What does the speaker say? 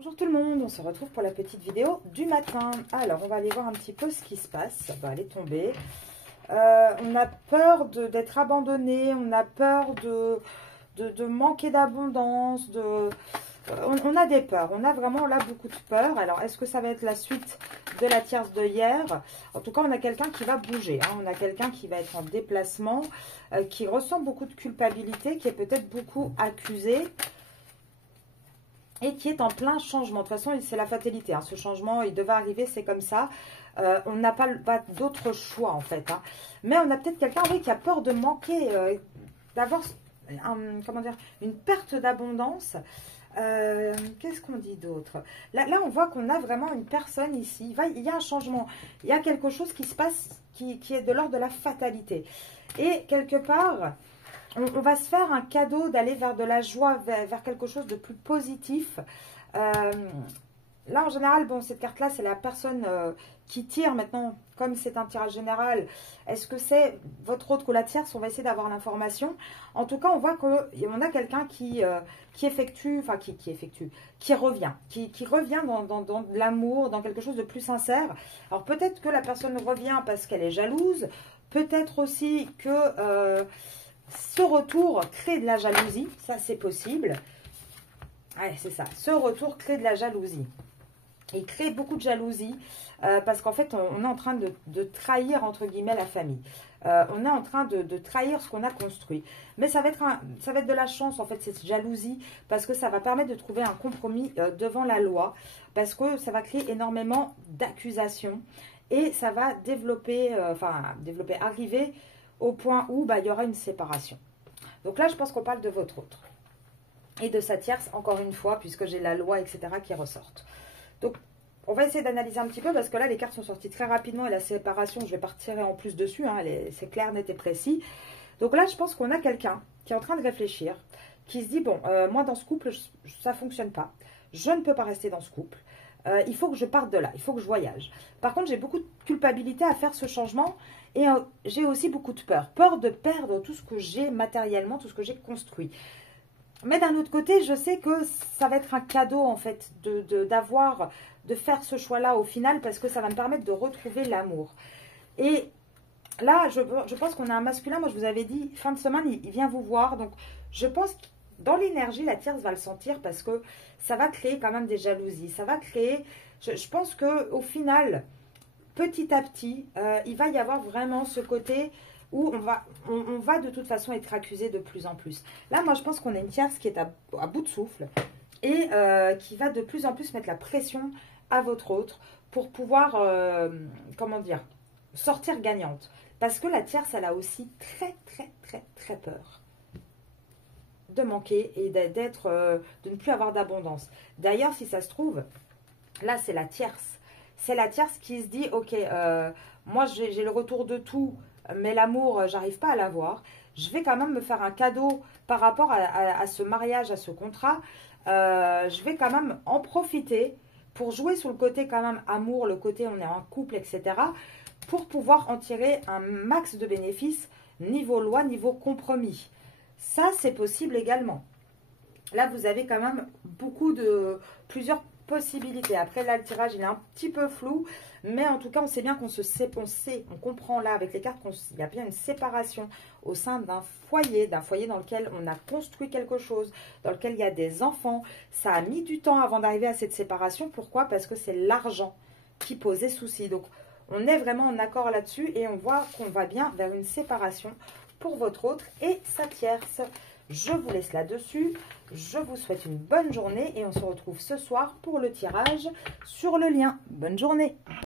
Bonjour tout le monde, on se retrouve pour la petite vidéo du matin. Alors, on va aller voir un petit peu ce qui se passe. Ça va aller tomber. On a peur d'être abandonné, on a peur de manquer d'abondance, on a des peurs, on a vraiment là beaucoup de peur. Alors, est-ce que ça va être la suite de la tierce de hier? En tout cas, on a quelqu'un qui va bouger, hein. On a quelqu'un qui va être en déplacement, qui ressent beaucoup de culpabilité, qui est peut-être beaucoup accusé. Et qui est en plein changement. De toute façon, c'est la fatalité. Hein. Ce changement, il devait arriver, c'est comme ça. On n'a pas d'autre choix, en fait. Hein. Mais on a peut-être quelqu'un, oui, qui a peur de manquer, d'avoir comment dire, une perte d'abondance. Qu'est-ce qu'on dit d'autre? Là, on voit qu'on a vraiment une personne ici. Il y a un changement. Il y a quelque chose qui se passe qui est de l'ordre de la fatalité. Et quelque part... On va se faire un cadeau d'aller vers de la joie, vers quelque chose de plus positif. Là, en général, bon, cette carte-là, c'est la personne qui tire maintenant, comme c'est un tirage général. Est-ce que c'est votre autre ou la tierce? On va essayer d'avoir l'information. En tout cas, on voit qu'on a quelqu'un qui effectue, enfin, qui revient dans de l'amour, dans quelque chose de plus sincère. Alors, peut-être que la personne revient parce qu'elle est jalouse. Peut-être aussi que... ce retour crée de la jalousie, ça c'est possible. Ouais, c'est ça, ce retour crée de la jalousie. Il crée beaucoup de jalousie parce qu'en fait, on est en train de trahir, entre guillemets, la famille. On est en train de trahir ce qu'on a construit. Mais ça va être de la chance, en fait, cette jalousie, parce que ça va permettre de trouver un compromis devant la loi, parce que ça va créer énormément d'accusations et ça va arriver au point où il y aura une séparation. Donc là, je pense qu'on parle de votre autre. Et de sa tierce, encore une fois, puisque j'ai la loi, etc. qui ressortent. Donc, on va essayer d'analyser un petit peu, parce que là, les cartes sont sorties très rapidement, et la séparation, je ne vais pas retirer en plus dessus, hein, c'est clair, net et précis. Donc là, je pense qu'on a quelqu'un qui est en train de réfléchir, qui se dit, bon, moi, dans ce couple, ça ne fonctionne pas. Je ne peux pas rester dans ce couple. Il faut que je parte de là, il faut que je voyage. Par contre, j'ai beaucoup de culpabilité à faire ce changement et j'ai aussi beaucoup de peur. Peur de perdre tout ce que j'ai matériellement, tout ce que j'ai construit. Mais d'un autre côté, je sais que ça va être un cadeau en fait de faire ce choix-là au final parce que ça va me permettre de retrouver l'amour. Et là, je pense qu'on a un masculin, moi je vous avais dit, fin de semaine, il vient vous voir. Donc, je pense que dans l'énergie, la tierce va le sentir parce que ça va créer quand même des jalousies. Ça va créer, je pense qu'au final, petit à petit, il va y avoir vraiment ce côté où on va de toute façon être accusé de plus en plus. Là, moi, je pense qu'on a une tierce qui est à bout de souffle et qui va de plus en plus mettre la pression à votre autre pour pouvoir, comment dire, sortir gagnante. Parce que la tierce, elle a aussi très, très, très, très peur de manquer et de ne plus avoir d'abondance. D'ailleurs, si ça se trouve, là, c'est la tierce. C'est la tierce qui se dit, ok, moi, j'ai le retour de tout, mais l'amour, j'arrive pas à l'avoir. Je vais quand même me faire un cadeau par rapport à ce mariage, à ce contrat. Je vais quand même en profiter pour jouer sur le côté quand même amour, le côté on est en couple, etc. pour pouvoir en tirer un max de bénéfices niveau loi, niveau compromis. Ça, c'est possible également. Là, vous avez quand même plusieurs possibilités. Après, là, le tirage, il est un petit peu flou. Mais en tout cas, on sait bien on comprend là avec les cartes qu'il y a bien une séparation au sein d'un foyer dans lequel on a construit quelque chose, dans lequel il y a des enfants. Ça a mis du temps avant d'arriver à cette séparation. Pourquoi? Parce que c'est l'argent qui posait souci. Donc, on est vraiment en accord là-dessus et on voit qu'on va bien vers une séparation pour votre autre et sa tierce. Je vous laisse là-dessus. Je vous souhaite une bonne journée et on se retrouve ce soir pour le tirage sur le lien. Bonne journée!